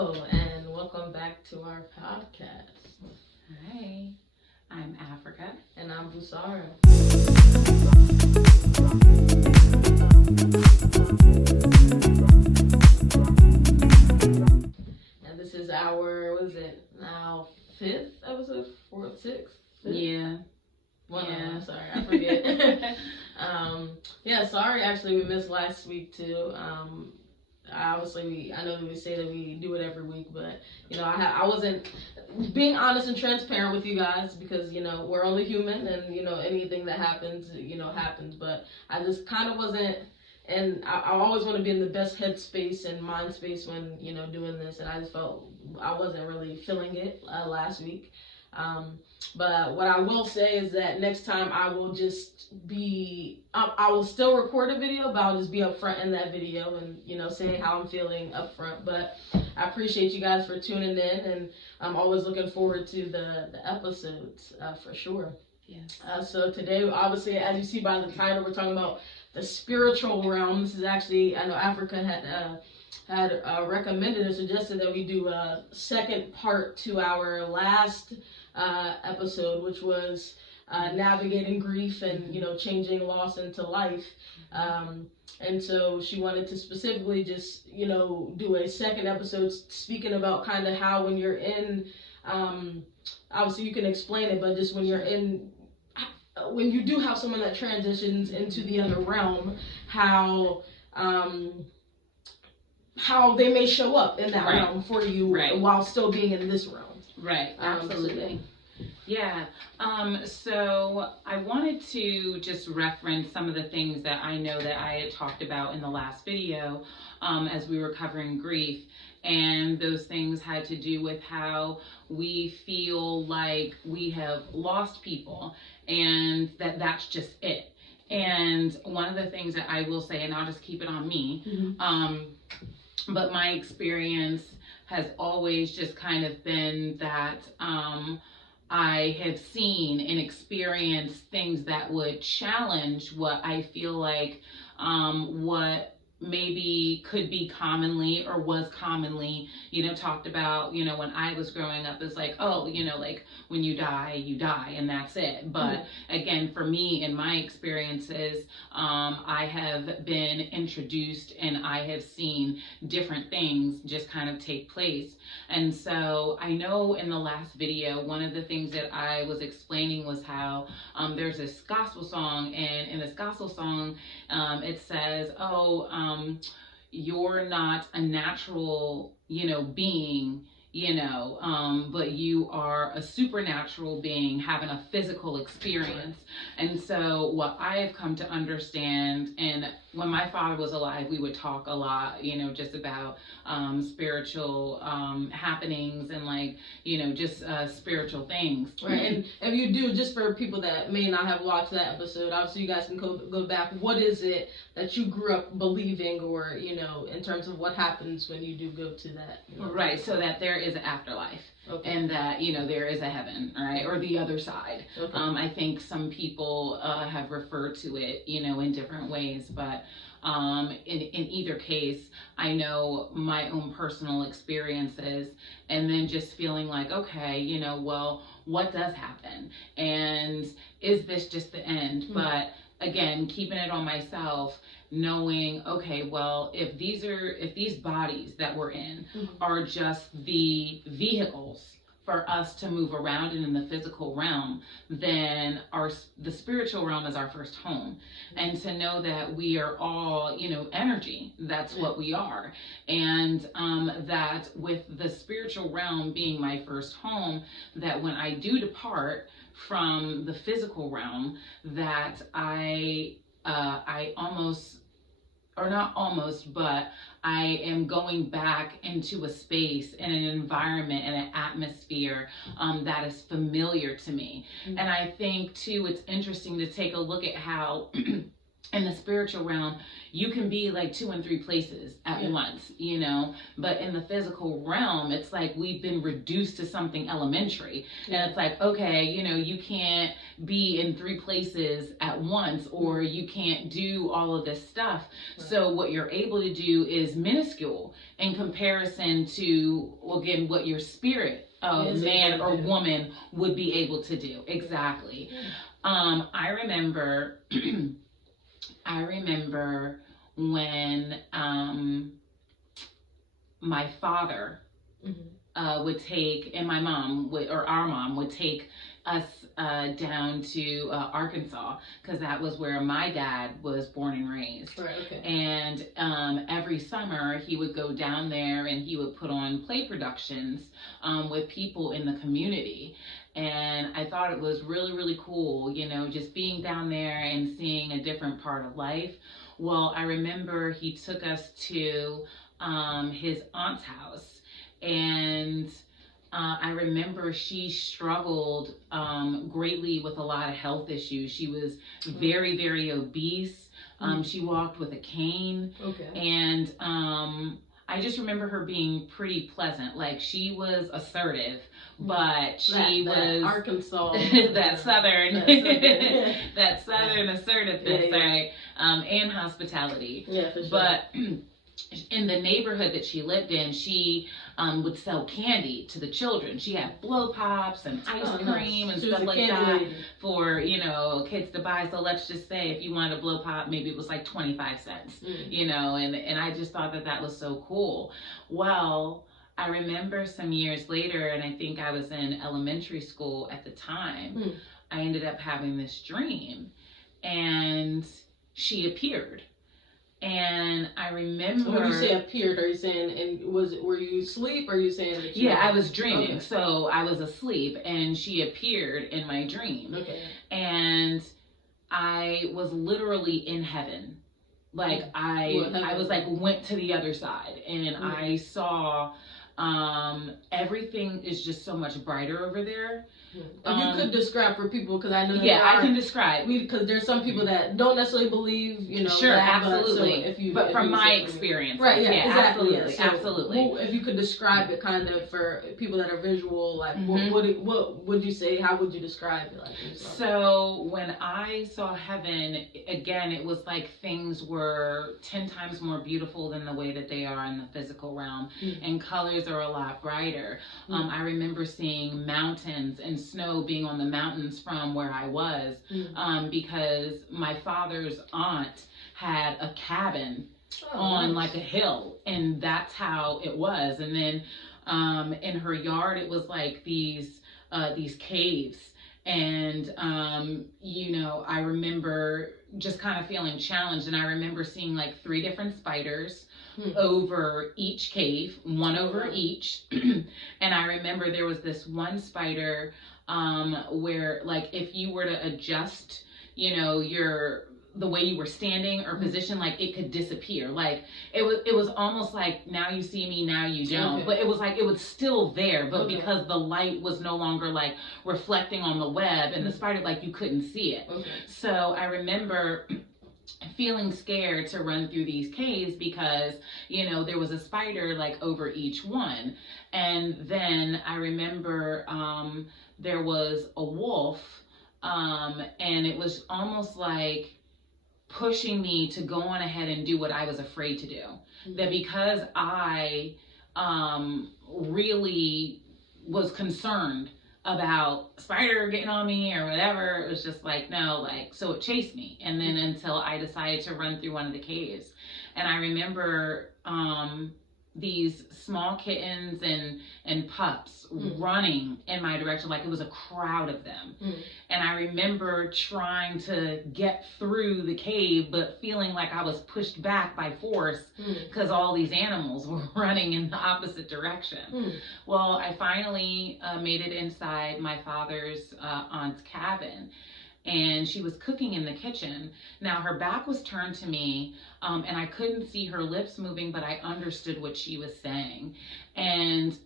Hello, and welcome back to our podcast. Hi, I'm Africa. And I'm Busara. And this is our, what is it, now fifth episode? Fourth, sixth? Fifth? Yeah. Sorry, I forget. Sorry, actually, we missed last week too. I know that we say that we do it every week, but I wasn't being honest and transparent with you guys because we're only human, and anything that happens happens. But I just kind of wasn't, and I always want to be in the best headspace and mind space when doing this, and I just felt I wasn't really feeling it last week. But what I will say is that next time I will just be, I will still record a video, but I'll just be upfront in that video and, saying how I'm feeling upfront. But I appreciate you guys for tuning in, and I'm always looking forward to the episodes for sure. Yeah. So today, obviously, as you see by the title, we're talking about the spiritual realm. This is actually, I know Africa had recommended or suggested that we do a second part to our last episode, which was navigating grief and changing loss into life, and so she wanted to specifically just do a second episode speaking about kind of how when you're in, obviously you can explain it, but just when you're in, when you do have someone that transitions into the other realm, how they may show up in that realm for you while still being in this realm. Right, absolutely. Yeah, so I wanted to just reference some of the things that I know that I had talked about in the last video as we were covering grief. And those things had to do with how we feel like we have lost people and that's just it. And one of the things that I will say, and I'll just keep it on me, but my experience has always just kind of been that I have seen and experienced things that would challenge what I feel like what maybe could be commonly or was commonly, talked about, when I was growing up is like, oh, like when you die and that's it. But again, for me, in my experiences, I have been introduced and I have seen different things just kind of take place. And so I know in the last video, one of the things that I was explaining was how there's this gospel song, and in this gospel song, it says, you're not a natural, being, but you are a supernatural being having a physical experience. And so what I have come to understand, and when my father was alive, we would talk a lot, just about spiritual happenings and just spiritual things. Right, and if you do, just for people that may not have watched that episode, obviously you guys can go back. What is it that you grew up believing, or in terms of what happens when you do go to that? Right, so that there is an afterlife. Okay. And that there is a heaven, right, or the other side. Okay. I think some people have referred to it in different ways, but in either case, I know my own personal experiences, and then just feeling like, okay, well, what does happen, and is this just the end? But again, keeping it on myself, knowing, okay, well, if these bodies that we're in are just the vehicles for us to move around in the physical realm, then the spiritual realm is our first home. And to know that we are all, energy, that's what we are. And that with the spiritual realm being my first home, that when I do depart from the physical realm, that I almost, or not almost, but I am going back into a space and an environment and an atmosphere that is familiar to me. And I think too, it's interesting to take a look at how in the spiritual realm, you can be like 2 and 3 places at once, you know, but in the physical realm, it's like we've been reduced to something elementary. And it's like, okay, you know, you can't be in 3 places at once, or you can't do all of this stuff. So what you're able to do is minuscule in comparison to, again, what your spirit man or woman would be able to do. Exactly. I remember when my father would take, and my mom would, or our mom would take us down to Arkansas, because that was where my dad was born and raised. Right, okay. And every summer he would go down there and he would put on play productions with people in the community. And I thought it was really, really cool, you know, just being down there and seeing a different part of life. Well, I remember he took us to his aunt's house, and I remember she struggled greatly with a lot of health issues. She was very, very obese. She walked with a cane. Okay. And I just remember her being pretty pleasant. Like, she was assertive, but she was Arkansas, that southern that southern assertiveness, right? And hospitality. Yeah, for sure. But in the neighborhood that she lived in, she would sell candy to the children. She had blow pops and ice cream and stuff like that for, you know, kids to buy. So let's just say if you wanted a blow pop, maybe it was like 25 cents, you know, and I just thought that that was so cool. Well, I remember some years later, and I think I was in elementary school at the time, I ended up having this dream, and she appeared. And I remember. When you say appeared, are you saying, and were you asleep, or are you saying that you I was dreaming. Okay. So I was asleep, and she appeared in my dream. Okay. And I was literally in heaven. Like, I was like, went to the other side, and I saw everything is just so much brighter over there. You could describe for people, because I know that I can describe, because there's some people that don't necessarily believe, you know. Sure, that, absolutely. But from my experience, right? Yeah, exactly. Absolutely, So, absolutely. Well, if you could describe it, kind of, for people that are visual, like what would you say? How would you describe it? Like, so when I saw heaven, again, it was like things were 10 times more beautiful than the way that they are in the physical realm, and colors are a lot brighter. I remember seeing mountains and snow being on the mountains from where I was, because my father's aunt had a cabin on like a hill, and that's how it was. And then in her yard, it was like these caves. And, you know, I remember just kind of feeling challenged, and I remember seeing like 3 different spiders over each cave, one over each. And I remember there was this one spider where, like, if you were to adjust, you know, the way you were standing or position, like, it could disappear. Like, it was almost like, now you see me, now you don't. But it was like, it was still there, but because the light was no longer like reflecting on the web and the spider, like, you couldn't see it. So I remember feeling scared to run through these caves, because, you know, there was a spider like over each one. And then I remember there was a wolf, and it was almost like pushing me to go on ahead and do what I was afraid to do. That because I really was concerned about spider getting on me or whatever, it was just like, no, like, so it chased me. And then until I decided to run through one of the caves. And I remember these small kittens and pups running in my direction, like it was a crowd of them. And I remember trying to get through the cave, but feeling like I was pushed back by force, because all these animals were running in the opposite direction. Well, I finally made it inside my father's aunt's cabin, and she was cooking in the kitchen. Now, her back was turned to me, and I couldn't see her lips moving, but I understood what she was saying. And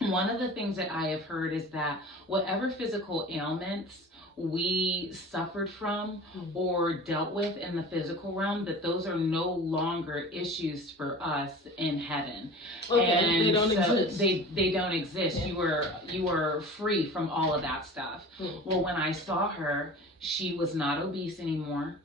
one of the things that I have heard is that whatever physical ailments we suffered from or dealt with in the physical realm, that those are no longer issues for us in heaven. Okay, and they don't exist. They don't exist. Yeah. You were free from all of that stuff. Well, when I saw her, she was not obese anymore.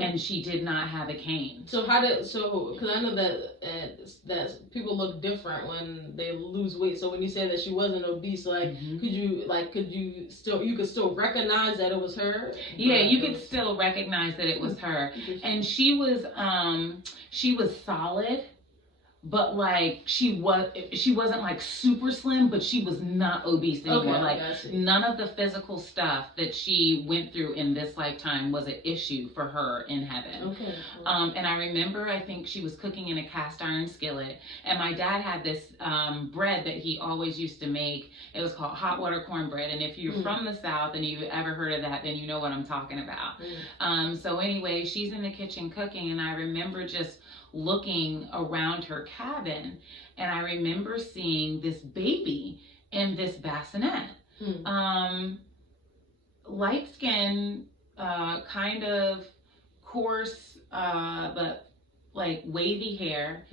And she did not have a cane. So because I know that people look different when they lose weight. So when you say that she wasn't obese, like you could still recognize that it was her? Yeah, you could still recognize that it was her. And she was solid. But like she wasn't like super slim, but she was not obese anymore. Okay, like none of the physical stuff that she went through in this lifetime was an issue for her in heaven. Okay. And I remember, I think she was cooking in a cast iron skillet, and my dad had this bread that he always used to make. It was called hot water cornbread, and if you're from the South and you've ever heard of that, then you know what I'm talking about. So anyway, she's in the kitchen cooking, and I remember just looking around her cabin, and I remember seeing this baby in this bassinet. Light skin, kind of coarse, but like wavy hair.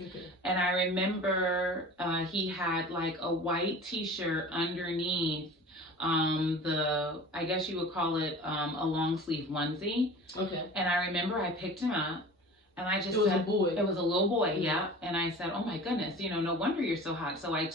And I remember he had like a white t-shirt underneath I guess you would call it a long sleeve onesie. And I remember I picked him up. And I just said, a boy. It was a little boy, yeah. And I said, oh my goodness, no wonder you're so hot. So I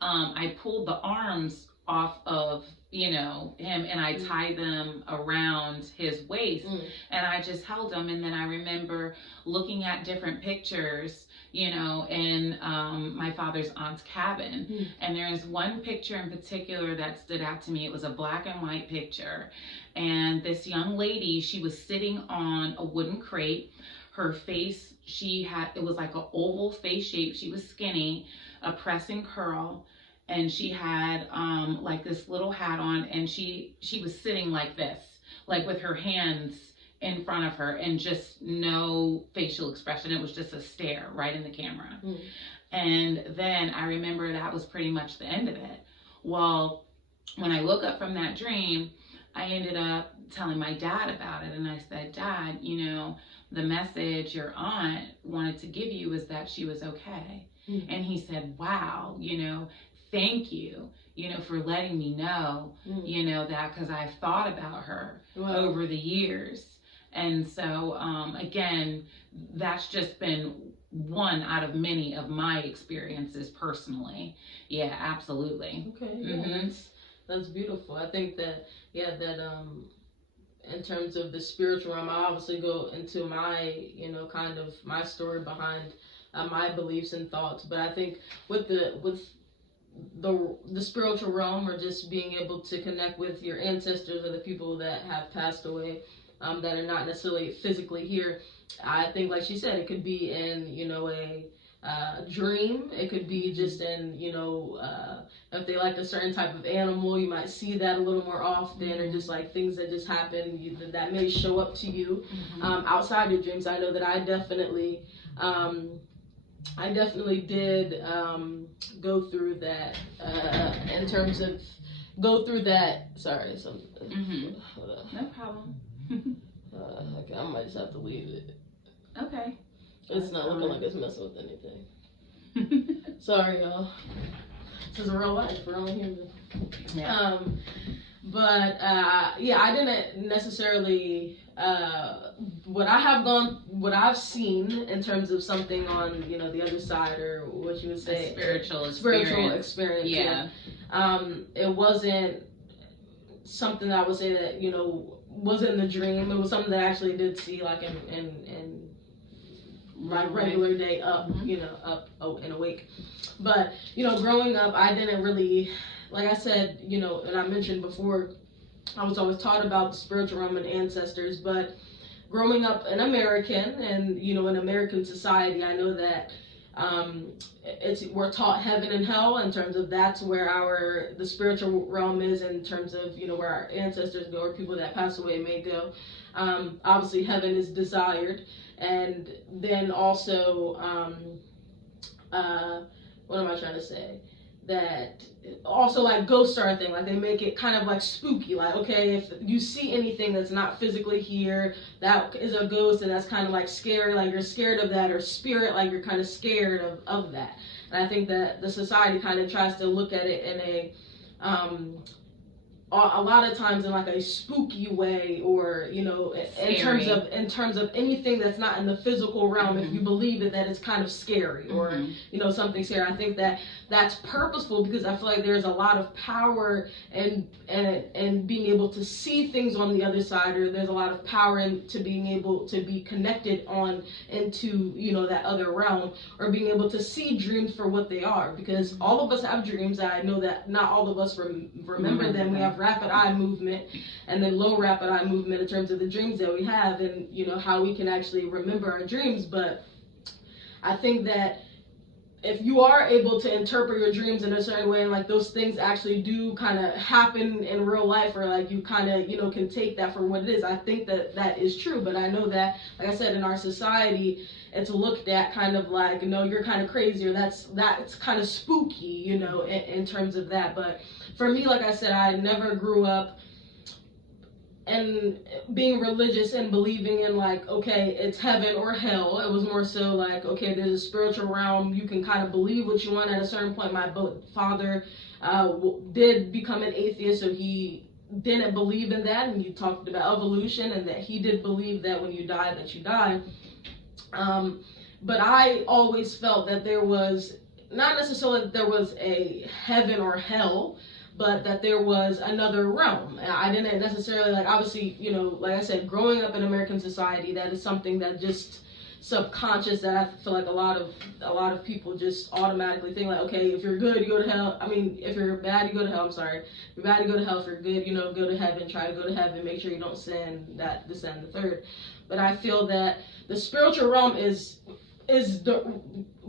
I pulled the arms off of, him, and I tied them around his waist. And I just held him. And then I remember looking at different pictures, in my father's aunt's cabin. And there's one picture in particular that stood out to me. It was a black and white picture. And this young lady, she was sitting on a wooden crate. Her face, it was like an oval face shape. She was skinny, a pressing curl, and she had like this little hat on, and she was sitting like this, like with her hands in front of her, and just no facial expression. It was just a stare right in the camera. And then I remember that was pretty much the end of it. Well, when I woke up from that dream, I ended up telling my dad about it, and I said, Dad, the message your aunt wanted to give you is that she was okay. And he said, wow, thank you, for letting me know, that, because I've thought about her over the years. And so, again, that's just been one out of many of my experiences personally. Yeah, absolutely. Okay, yeah, that's beautiful. I think that, in terms of the spiritual realm, I obviously go into my, kind of my story behind my beliefs and thoughts. But I think with the spiritual realm, or just being able to connect with your ancestors or the people that have passed away, that are not necessarily physically here, I think, like she said, it could be in, a dream. It could be just in, if they like a certain type of animal, you might see that a little more often, or just like things that just happen that may show up to you outside your dreams. I know that I definitely did go through that in terms of sorry, hold on. No problem. Okay, I might just have to leave it. Okay. It's not looking like it's messing with anything. Sorry, y'all. This is real life. We're only here. Yeah. I didn't necessarily what I've seen in terms of something on the other side, or what you would say, spiritual experience. Yeah. It wasn't something that I would say that wasn't in the dream. It was something that I actually did see, like in my regular day up, and awake. But, growing up, I didn't really, like I said, and I mentioned before, I was always taught about the spiritual realm and ancestors. But growing up an American, and, in American society, I know that we're taught heaven and hell, in terms of that's where the spiritual realm is, in terms of, where our ancestors go, or people that pass away may go. Obviously, heaven is desired. And then also, what am I trying to say? that also like ghost star thing, like they make it kind of like spooky, like okay, if you see anything that's not physically here, that is a ghost, and that's kind of like scary, like you're scared of that, or spirit, like you're kind of scared of that. And I think that the society kind of tries to look at it in a lot of times in like a spooky way, or in terms of anything that's not in the physical realm. If you believe it, that it's kind of scary, or something scary. I think that that's purposeful, because I feel like there's a lot of power and being able to see things on the other side, or there's a lot of power into being able to be connected on into that other realm, or being able to see dreams for what they are, because all of us have dreams. I know that not all of us remember them. We have rapid eye movement and then low rapid eye movement in terms of the dreams that we have, and how we can actually remember our dreams. But I think that if you are able to interpret your dreams in a certain way, and like those things actually do kind of happen in real life, or like you kind of can take that for what it is, I think that that is true. But I know that, like I said, in our society, it's looked at kind of like, no, you're kind of crazy, or that's kind of spooky, in terms of that. But for me, like I said, I never grew up and being religious and believing in like, okay, it's heaven or hell. It was more so like, okay, there's a spiritual realm. You can kind of believe what you want. At a certain point, my father did become an atheist, so he didn't believe in that. And you talked about evolution, and that he did believe that when you die, that you die. But I always felt that there was, not necessarily that there was a heaven or hell, but that there was another realm. And I didn't necessarily, like, obviously, like I said, growing up in American society, that is something that just subconscious, that I feel like a lot of people just automatically think like, okay, if you're good, you go to hell. I mean, if you're bad, you go to hell. I'm sorry. If you're bad, you go to hell. If you're good, go to heaven. Try to go to heaven. Make sure you don't sin, that, this, and the third. But I feel that the spiritual realm with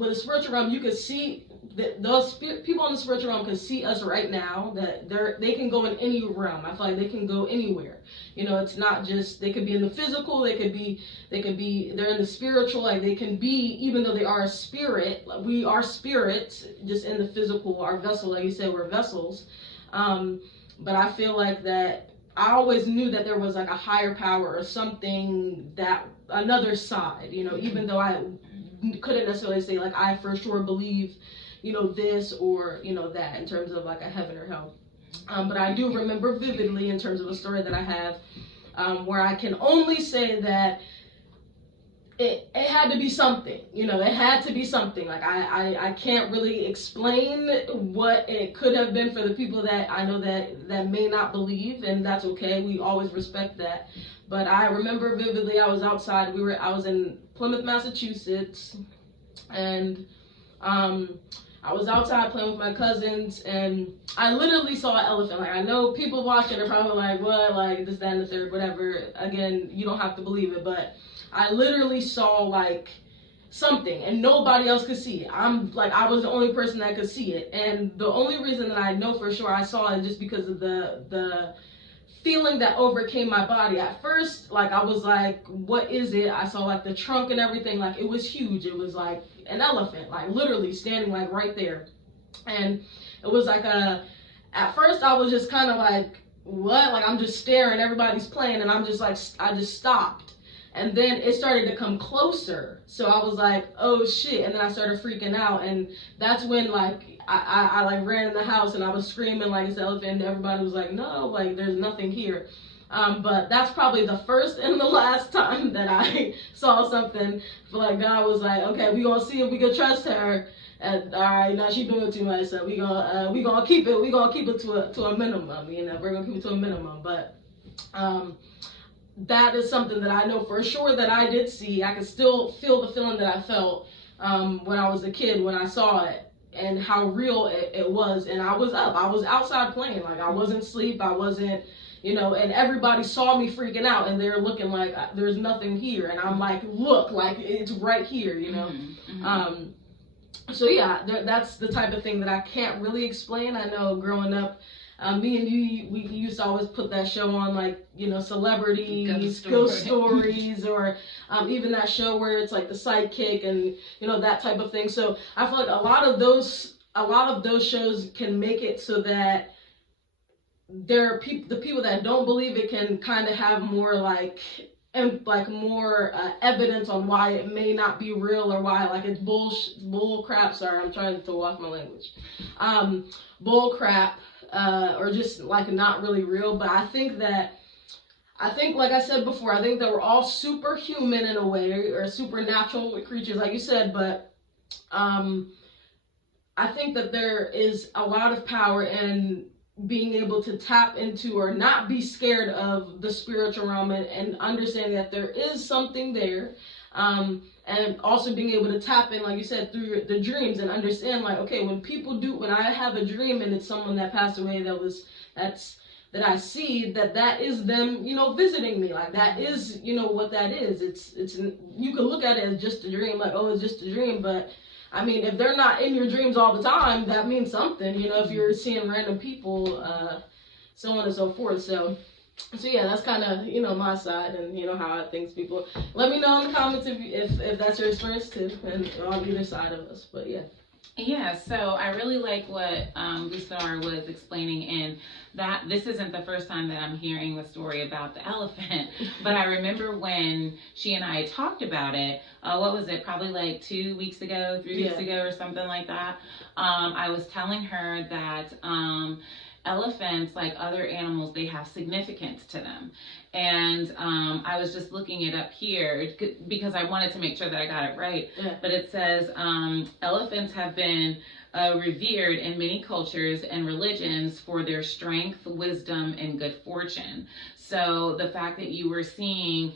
the spiritual realm, you can see that those people in the spiritual realm can see us right now, that they can go in any realm. I feel like they can go anywhere. It's not just, they could be in the physical, they're in the spiritual, like they can be, even though they are a spirit, like we are spirits, just in the physical, our vessel, like you said, we're vessels. But I feel like that I always knew that there was like a higher power or something, that another side, even though I couldn't necessarily say like I for sure believe this or that in terms of like a heaven or hell. But I do remember vividly, in terms of a story that I have, where I can only say that it had to be something, it had to be something. Like I can't really explain what it could have been for the people that I know that may not believe, and that's okay. We always respect that. But I remember vividly, I was outside. I was in Plymouth, Massachusetts, and I was outside playing with my cousins, and I literally saw an elephant. Like, I know people watching are probably like, what, like this, that, and the third, whatever. Again, you don't have to believe it, but I literally saw like something, and nobody else could see it. I was the only person that could see it, and the only reason that I know for sure I saw it is just because of the feeling that overcame my body. At first, like, I was like, what is it? I saw like the trunk and everything, like it was huge. It was like an elephant, like literally standing like right there. And it was like at first I was just kind of like, what? Like, I'm just staring, everybody's playing, and I'm just like, I just stopped. And then it started to come closer. So I was like, oh shit. And then I started freaking out. And that's when like I like ran in the house, and I was screaming like it's an elephant, and everybody was like, no, like there's nothing here. But that's probably the first and the last time that I saw something. I feel like God was like, okay, we gonna see if we can trust her. And all right, now she doing too much, so we gonna keep it to a minimum. We're gonna keep it to a minimum. But that is something that I know for sure that I did see. I could still feel the feeling that I felt when I was a kid, when I saw it, and how real it was. And I was up. I was outside playing. Like, I wasn't asleep. I wasn't, and everybody saw me freaking out, and they're looking like there's nothing here. And I'm like, look, like it's right here, Mm-hmm. So yeah, that's the type of thing that I can't really explain. I know growing up, me and you, we used to always put that show on, like, celebrities, ghost stories, or even that show where it's like the sidekick and, that type of thing. So I feel like a lot of those a lot of those shows can make it so that there are the people that don't believe it can kind of have more like and like more evidence on why it may not be real, or why like it's bull crap. Sorry, I'm trying to watch my language. Bull crap, or just like not really real. But I think like I said before, I think that we're all superhuman in a way, or supernatural creatures, like you said. But I think that there is a lot of power in being able to tap into, or not be scared of, the spiritual realm, and understanding that there is something there, and also being able to tap in, like you said, through the dreams, and understand like, okay, when I have a dream and it's someone that passed away that I see, that is them, visiting me. Like that is, what that is. It's you can look at it as just a dream, like, oh, it's just a dream, but I mean, if they're not in your dreams all the time, that means something, if you're seeing random people, so on and so forth. So yeah, that's kind of, my side, and, how I think people. Let me know in the comments if that's your experience too, and on either side of us, but yeah. Yeah, so I really like what Busar was explaining, in that this isn't the first time that I'm hearing the story about the elephant, but I remember when she and I talked about it, what was it, probably like 2 weeks ago, 3 weeks ago, or something like that. I was telling her that elephants, like other animals, they have significance to them. And I was just looking it up here because I wanted to make sure that I got it right. Yeah. But it says elephants have been revered in many cultures and religions for their strength, wisdom, and good fortune. So the fact that you were seeing,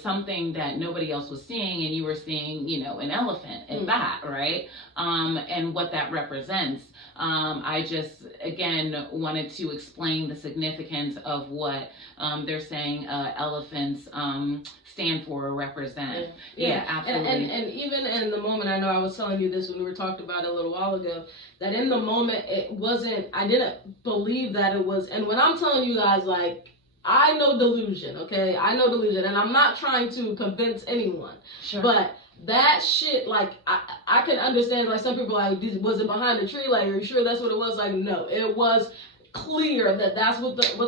something that nobody else was seeing, and you were seeing, an elephant at that, right? And what that represents. I just, again, wanted to explain the significance of what they're saying elephants stand for or represent. Yeah, absolutely. And even in the moment, I know I was telling you this when we were talking about it a little while ago, that in the moment, I didn't believe that it was, and when I'm telling you guys, like, I know delusion, okay? I know delusion, and I'm not trying to convince anyone. Sure. But that shit, like, I can understand, like, some people like, was it behind the tree? Like, are you sure that's what it was? Like, no, it was clear that that's what it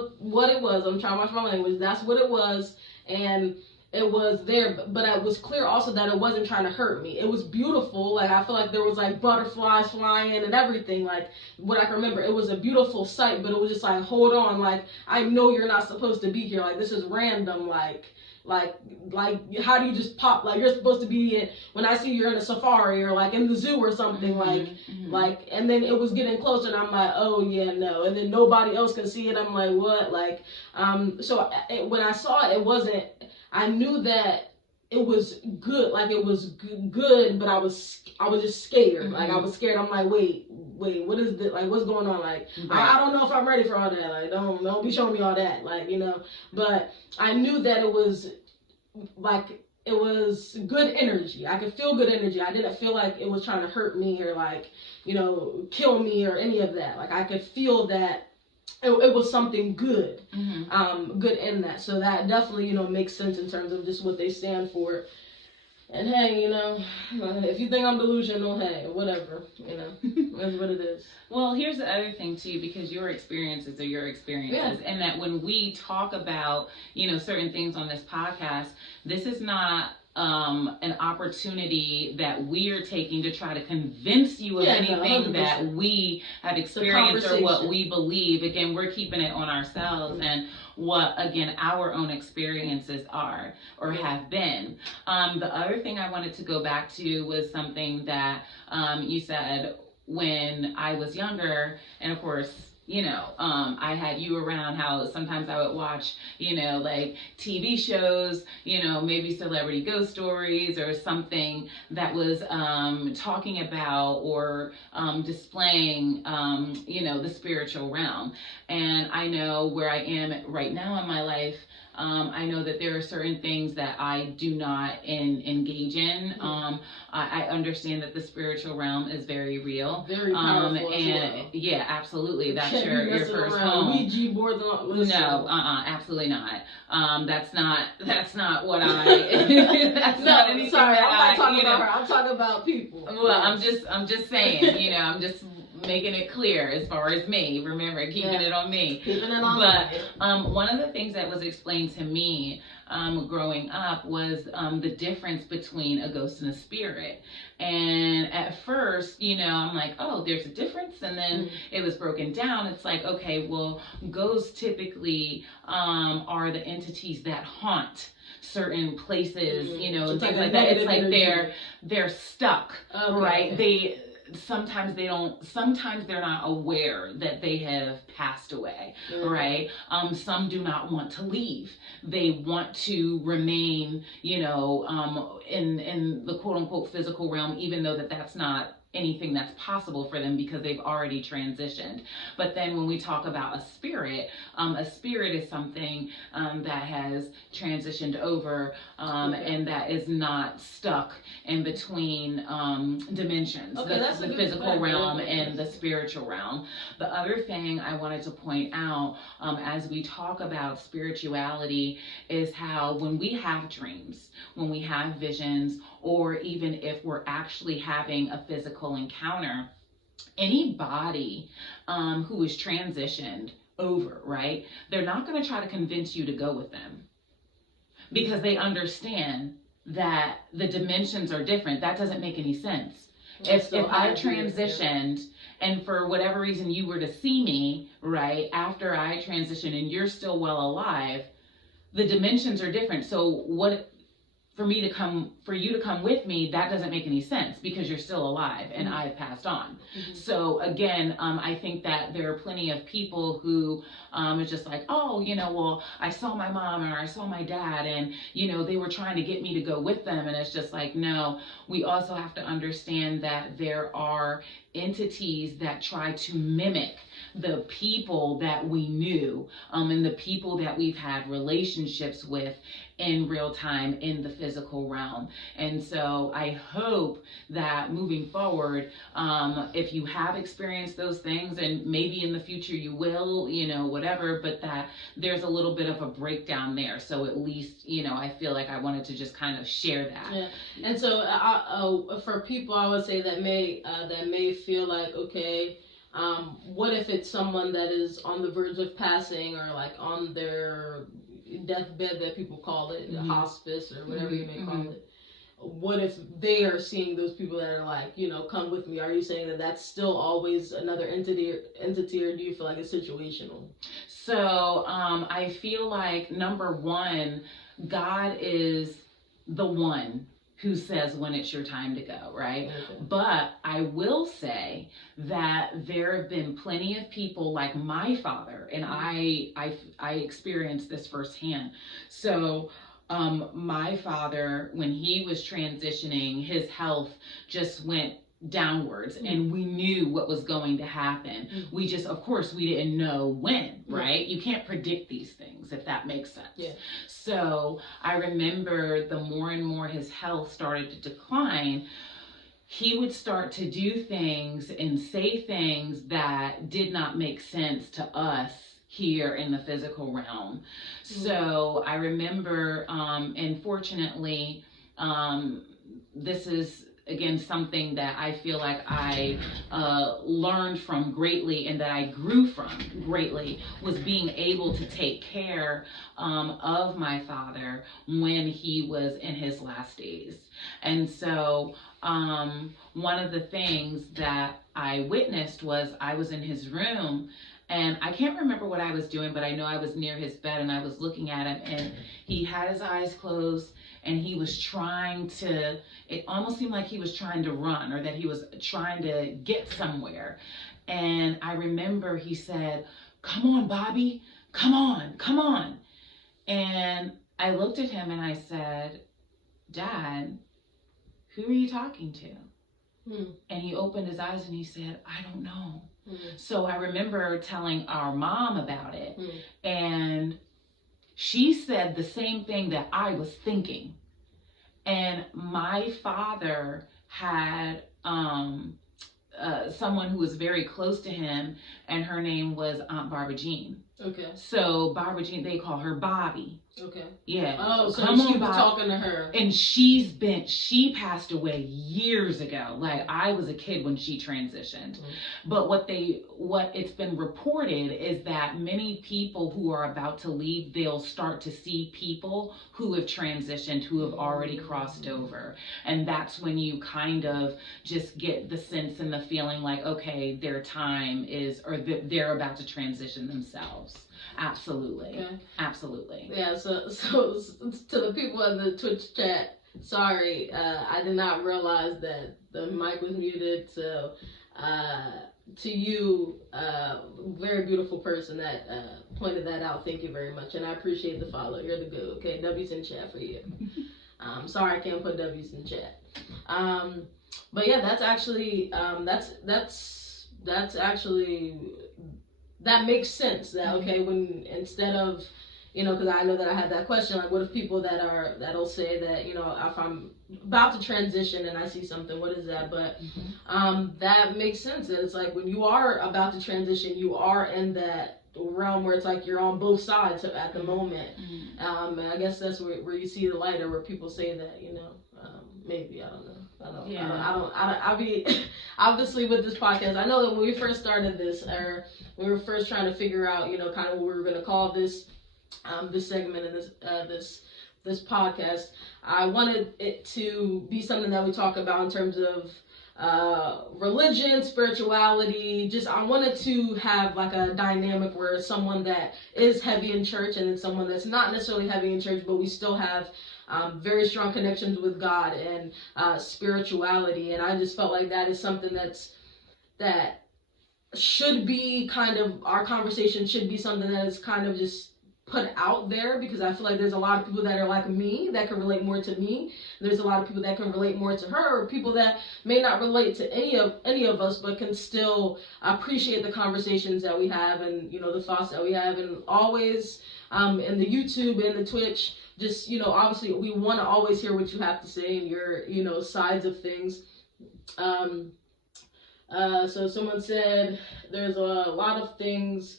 was. I'm trying to watch my language. That's what it was, and it was there, but it was clear also that it wasn't trying to hurt me. It was beautiful. Like, I feel like there was like butterflies flying and everything. Like, what I can remember, it was a beautiful sight, but it was just like, hold on, like, I know you're not supposed to be here. Like, this is random. Like how do you just pop? Like, you're supposed to be when I see you're in a safari or like in the zoo or something. Like, and then it was getting closer, and I'm like, oh yeah, no, and then nobody else can see it. I'm like, what? Like, so when I saw it, it wasn't. I knew that it was good, like it was good, but I was just scared. Like, I was scared. I'm like, wait, what is this? Like, what's going on? Like, I don't know if I'm ready for all that. Like, don't be showing me all that. Like, but I knew that it was like, it was good energy. I could feel good energy. I didn't feel like it was trying to hurt me or like, kill me or any of that. Like, I could feel that it was something good, good in that. So that definitely, makes sense in terms of just what they stand for. And hey, if you think I'm delusional, hey, whatever, that's what it is. Well, here's the other thing too, because your experiences are your experiences, and that when we talk about, certain things on this podcast, this is not an opportunity that we are taking to try to convince you of anything that we have experienced or what we believe. Again, we're keeping it on ourselves and what, again, our own experiences are or have been. The other thing I wanted to go back to was something that you said when I was younger, and of course, I had you around, how sometimes I would watch, like TV shows, maybe celebrity ghost stories or something that was talking about or displaying, the spiritual realm. And I know where I am right now in my life, I know that there are certain things that I do not engage in. I understand that the spiritual realm is very real. Very powerful as and well. Yeah, absolutely. That's your first home. Ouija boards on. No, absolutely not. That's not what I. That's not anything. Sorry, that I'm not talking about know. her. I'm talking about people. Well, I'm just saying. I'm just making it clear as far as me. Remember, keeping it on me. Keeping it on me. But one of the things that was explained to me growing up was the difference between a ghost and a spirit. And at first, I'm like, oh, there's a difference. And then it was broken down. It's like, okay, well, ghosts typically are the entities that haunt certain places, and things like that. It's like they're stuck, right? Sometimes they're not aware that they have passed away, right? Some do not want to leave. They want to remain, in the quote unquote physical realm, even though that's not anything that's possible for them because they've already transitioned. But then when we talk about a spirit is something that has transitioned over and that is not stuck in between dimensions, the physical realm and the spiritual realm. The other thing I wanted to point out as we talk about spirituality is how when we have dreams, when we have visions, or even if we're actually having a physical encounter, anybody who is transitioned over, right, they're not going to try to convince you to go with them because they understand that the dimensions are different. That doesn't make any sense. If I transitioned and for whatever reason you were to see me, right, after I transitioned and you're still well alive, the dimensions are different. So for you to come with me, that doesn't make any sense because you're still alive and I've passed on. So again, I think that there are plenty of people who it's just like, oh, well, I saw my mom or I saw my dad and, they were trying to get me to go with them. And it's just like, no, we also have to understand that there are entities that try to mimic the people that we knew and the people that we've had relationships with in real time in the physical realm. And so I hope that moving forward, if you have experienced those things and maybe in the future you will, whatever, but that there's a little bit of a breakdown there. So at least, I feel like I wanted to just kind of share that. Yeah. And so for people, I would say that may feel like, okay, what if it's someone that is on the verge of passing or like on their deathbed that people call it, hospice or whatever you may call it. What if they are seeing those people that are like, come with me? Are you saying that that's still always another entity or do you feel like it's situational? So I feel like number one, God is the one who says when it's your time to go, right? Okay. But I will say that there have been plenty of people like my father, and I experienced this firsthand. So my father, when he was transitioning, his health just went downwards and we knew what was going to happen. We just, of course, we didn't know when, right? You can't predict these things, if that makes sense. Yeah. So I remember the more and more his health started to decline, he would start to do things and say things that did not make sense to us here in the physical realm. So I remember, and fortunately, this is again something that I feel like I learned from greatly and that I grew from greatly, was being able to take care of my father when he was in his last days. And so one of the things that I witnessed was I was in his room and I can't remember what I was doing, but I know I was near his bed and I was looking at him and he had his eyes closed and he was trying to, it almost seemed like he was trying to run or that he was trying to get somewhere. And I remember he said, "Come on, Bobby, come on, come on." And I looked at him and I said, "Dad, who are you talking to?" And he opened his eyes and he said, "I don't know." So I remember telling our mom about it. And she said the same thing that I was thinking. And my father had someone who was very close to him, and her name was Aunt Barbara Jean. Okay. So Barbara Jean, they call her Bobby. Okay. Yeah. Oh, so she was talking to her. And she passed away years ago. Like, I was a kid when she transitioned. Mm-hmm. But what it's been reported is that many people who are about to leave, they'll start to see people who have transitioned, who have already crossed over. And that's when you kind of just get the sense and the feeling like, okay, their time is, or they're about to transition themselves. Absolutely. Okay. Absolutely. Yeah, so to the people in the Twitch chat, sorry, I did not realize that the mic was muted. So to you, very beautiful person that pointed that out, thank you very much. And I appreciate the follow. You're the good, okay? W's in chat for you. Sorry I can't put W's in chat. But yeah, that's actually, that's actually... that makes sense. That, okay, when instead of, because I know that I had that question, like, what if people that'll say that, if I'm about to transition and I see something, what is that? But that makes sense. And it's like, when you are about to transition, you are in that realm where it's like you're on both sides at the moment. And I guess that's where you see the light, or where people say that, maybe, I don't know. I'll be obviously with this podcast. I know that when we first started this, or we were first trying to figure out, kind of what we were going to call this segment and this podcast. I wanted it to be something that we talk about in terms of religion, spirituality. Just, I wanted to have like a dynamic where someone that is heavy in church, and then someone that's not necessarily heavy in church, but we still have very strong connections with God and spirituality. And I just felt like that is something that should be kind of, our conversation should be something that is kind of just put out there, because I feel like there's a lot of people that are like me that can relate more to me. There's a lot of people that can relate more to her, or people that may not relate to any of us, but can still appreciate the conversations that we have, and the thoughts that we have. And always in the YouTube and the Twitch, just obviously we want to always hear what you have to say and your sides of things. So someone said there's a lot of things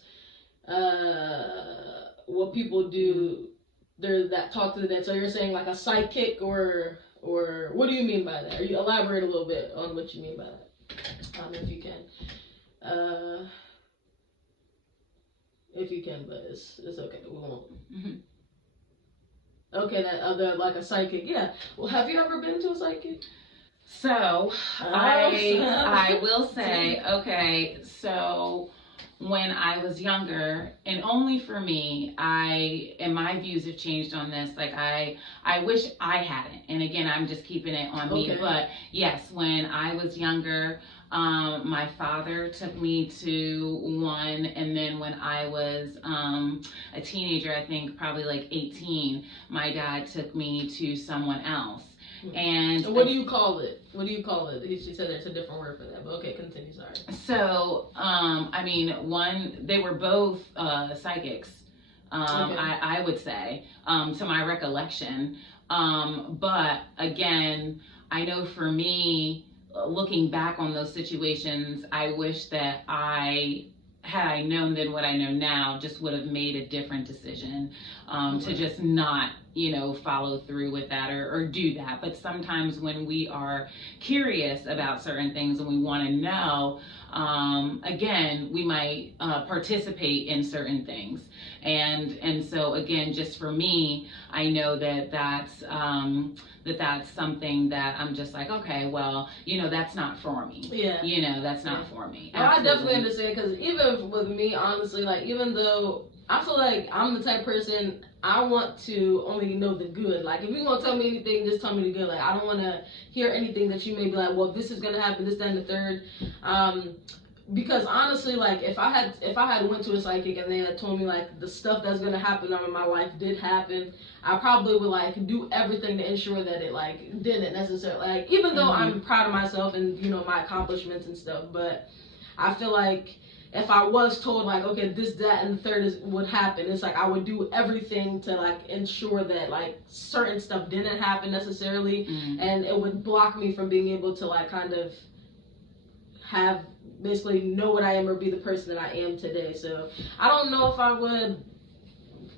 what people do there that talk to the dead. So you're saying like a psychic, or what do you mean by that? Or you elaborate a little bit on what you mean by that, if you can. If you can, but it's okay. We won't. Mm-hmm. Okay, that other, like a psychic. Yeah. Well, have you ever been to a psychic? So I will say, okay, so when I was younger, and only for me, and my views have changed on this. Like, I wish I hadn't. And again, I'm just keeping it on me. But yes, when I was younger, my father took me to one, and then when I was a teenager, I think probably like 18, my dad took me to someone else. And what do you call it? She said there's a different word for that, but okay, continue, sorry. So, they were both psychics, I would say, to my recollection. But again, I know for me, looking back on those situations, I wish that had I known then what I know now, just would have made a different decision, to just not, follow through with that or do that. But sometimes when we are curious about certain things and we want to know, again, we might participate in certain things. And so again, just for me, I know that's something that I'm just like, okay, well, that's not for me. Yeah. That's not for me. Well, I definitely understand, because even with me, honestly, like, even though I feel like I'm the type of person, I want to only know the good. Like, if you want to tell me anything, just tell me the good. Like, I don't want to hear anything that you may be like, well, this is going to happen, this, that, and the third. Because honestly, like, if I had went to a psychic and they had told me like the stuff that's gonna happen in my life did happen, I probably would like do everything to ensure that it like didn't necessarily, like, even though I'm proud of myself and my accomplishments and stuff, but I feel like if I was told like, okay, this, that, and the third would happen, it's like I would do everything to like ensure that like certain stuff didn't happen necessarily, and it would block me from being able to like kind of have basically know what I am or be the person that I am today. So I don't know if I would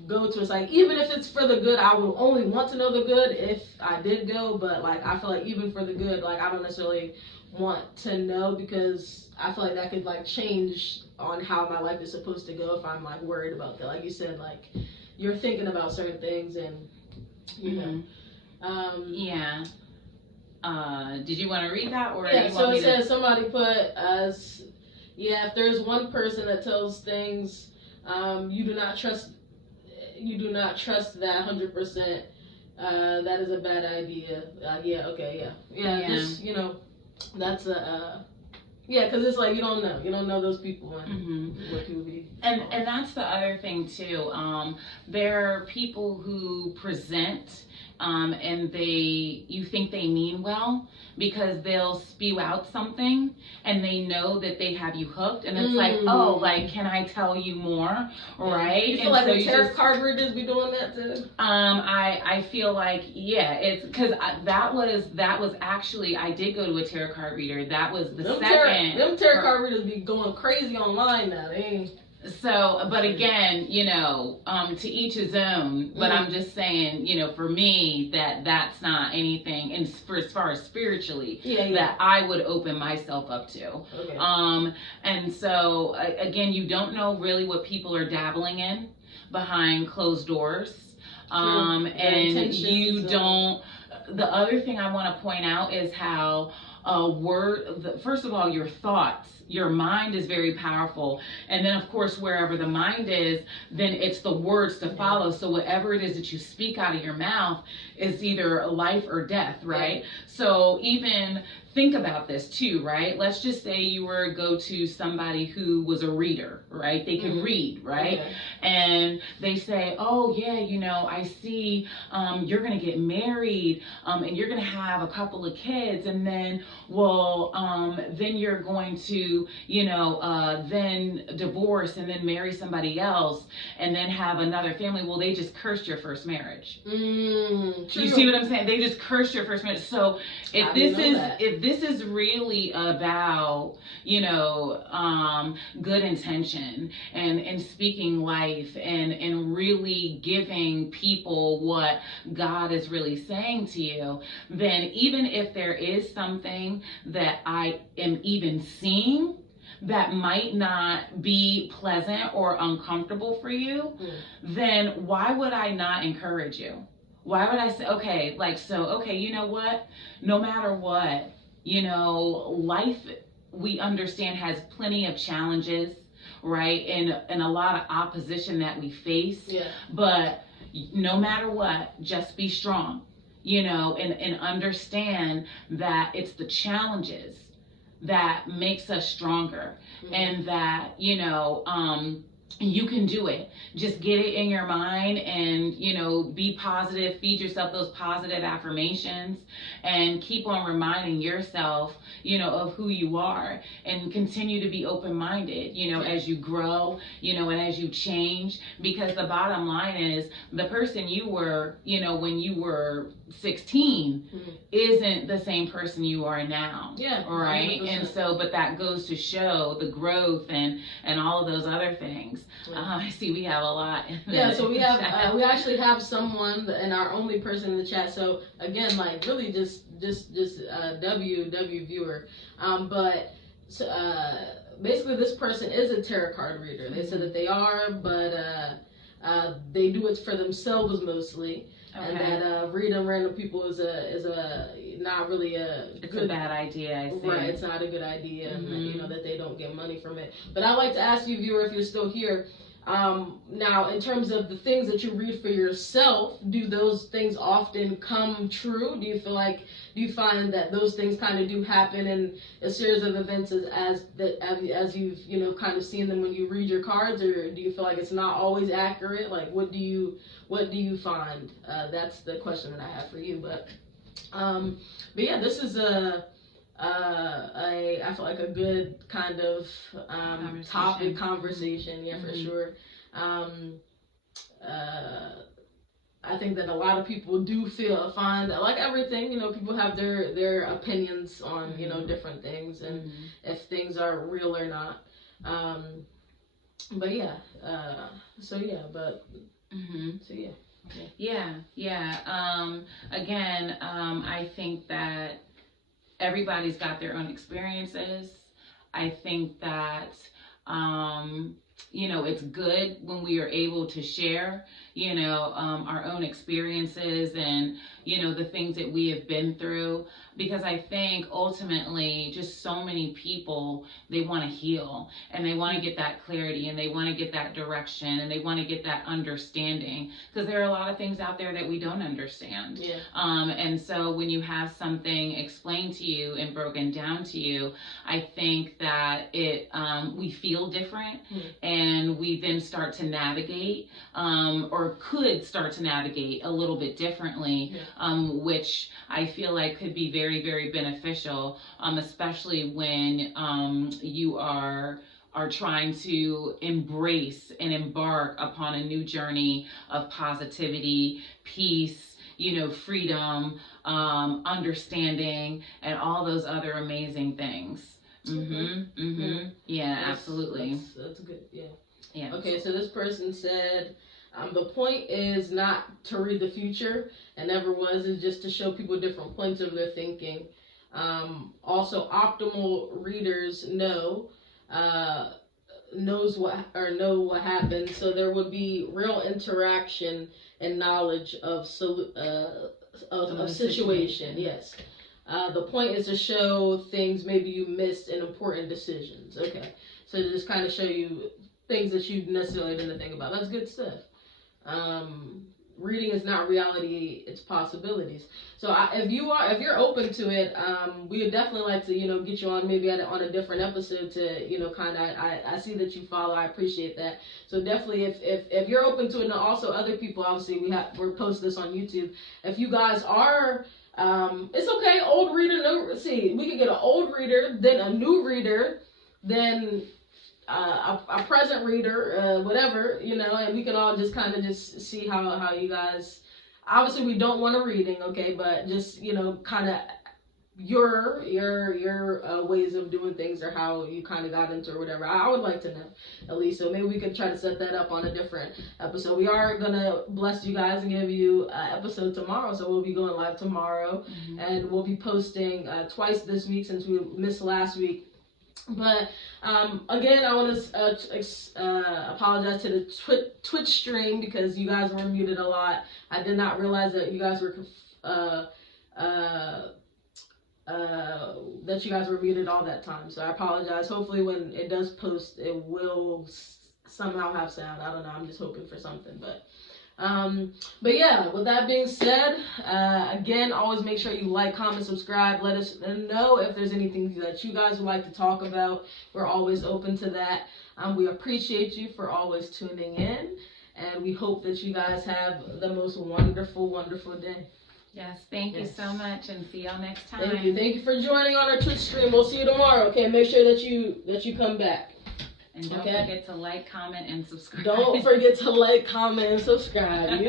go to, it's like, even if it's for the good, I would only want to know the good if I did go, but like I feel like even for the good, like I don't necessarily want to know, because I feel like that could like change on how my life is supposed to go if I'm like worried about that. Like you said, like you're thinking about certain things, and you know. Yeah. Did you want to read that, or yeah? you So want it says somebody put as, yeah, if there's one person that tells things you do not trust that 100%. That is a bad idea. Yeah. Okay. Yeah. Just that's a. Yeah, because it's like you don't know those people and what people be. And that's the other thing too. There are people who present, and you think they mean well, because they'll spew out something and they know that they have you hooked, and it's like, oh, like, can I tell you more, right? You feel like the tarot card readers be doing that too? I feel like, yeah, it's because that was actually, I did go to a tarot card reader. That was the second. Them tarot card readers be going crazy online now. They ain't. So, but again, to each his own, but I'm just saying, for me, that's not anything, and as far as spiritually, that I would open myself up to. Okay. And so, again, you don't know really what people are dabbling in behind closed doors. And you don't, the other thing I want to point out is how first of all, your thoughts, your mind is very powerful, and then of course wherever the mind is, then it's the words to follow. So whatever it is that you speak out of your mouth is either life or death, right? So even think about this too, right? Let's just say you were to go to somebody who was a reader, right? They can read, right? And they say, oh yeah, I see you're gonna get married, and you're gonna have a couple of kids, and then then you're going to then divorce and then marry somebody else and then have another family. Well, they just cursed your first marriage. You see what I'm saying? They just cursed your first marriage. So if this is really about good intention and speaking life and really giving people what God is really saying to you, then even if there is something that I am even seeing that might not be pleasant or uncomfortable for you, then why would I not encourage you? Why would I say, okay, you know what? No matter what, life, we understand, has plenty of challenges, right? And a lot of opposition that we face. Yeah. But no matter what, just be strong, and understand that it's the challenges that makes us stronger, and that, you can do it. Just get it in your mind and, be positive, feed yourself those positive affirmations, and keep on reminding yourself, of who you are, and continue to be open-minded, as you grow, and as you change, because the bottom line is the person you were, when you were 16 isn't the same person you are now. Yeah. Right. 100%. And so, but that goes to show the growth and all of those other things. I see we have a lot. So we have we actually have someone, and our only person in the chat. So again, like really just W viewer, but basically this person is a tarot card reader. They said that they are, but they do it for themselves mostly. Okay. And that reading random people is a not really it's a bad idea, I think. Right, it's not a good idea, and that they don't get money from it. But I'd like to ask you, viewer, if you're still here, now in terms of the things that you read for yourself, do those things often come true? Do you find that those things kind of do happen in a series of events as you've kind of seen them when you read your cards, or do you feel like it's not always accurate? Like what do you find? That's the question that I have for you. But yeah, this is I feel like a good kind of topic conversation. Yeah, for sure. I think that a lot of people do find that, like everything, people have their opinions on, different things, and if things are real or not. But yeah, so yeah, but, so yeah. Again, I think that everybody's got their own experiences. I think that, it's good when we are able to share, our own experiences and, the things that we have been through. Because I think ultimately just so many people, they want to heal and they want to get that clarity and they want to get that direction and they want to get that understanding, because there are a lot of things out there that we don't understand. Yeah. And so when you have something explained to you and broken down to you, I think that we feel different, and we then start to navigate, or could start to navigate a little bit differently, which I feel like could be very, very beneficial, especially when you are trying to embrace and embark upon a new journey of positivity, peace, freedom, understanding, and all those other amazing things. Yeah, absolutely. That's good. Yeah. Okay, so this person said, the point is not to read the future, and never was. It's just to show people different points of their thinking. Also, optimal readers know what happened, so there would be real interaction and knowledge of situation. Yes. The point is to show things maybe you missed in important decisions. Okay, so to just kind of show you things that you necessarily didn't think about. That's good stuff. Reading is not reality; it's possibilities. So if you're open to it, we would definitely like to get you on maybe on a different episode to kind of I see that you follow. I appreciate that. So definitely if you're open to it, and also other people, obviously we're posting this on YouTube. If you guys are. It's okay, old reader, we could get an old reader, then a new reader, then a present reader, whatever, and we can all just kind of just see how you guys, obviously we don't want a reading, okay, but just, kind of your ways of doing things or how you kind of got into or whatever. I would like to know, at least. So maybe we could try to set that up on a different episode. We are gonna bless you guys and give you an episode tomorrow, so we'll be going live tomorrow, and we'll be posting twice this week since we missed last week. But again, I want to apologize to the Twitch stream because you guys were muted a lot. I did not realize that you guys were muted all that time, so I apologize. Hopefully when it does post, it will somehow have sound. I don't know, I'm just hoping for something. But yeah, with that being said, again, always make sure you like, comment, subscribe. Let us know if there's anything that you guys would like to talk about. We're always open to that. We appreciate you for always tuning in, and we hope that you guys have the most wonderful, wonderful day. Yes, thank you so much, and see y'all next time. Thank you for joining on our Twitch stream. We'll see you tomorrow. Okay, make sure that you come back. And don't forget to like, comment, and subscribe. Don't forget to like, comment, and subscribe.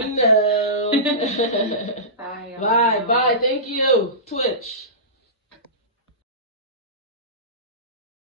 Bye. Bye. Bye. Thank you, Twitch.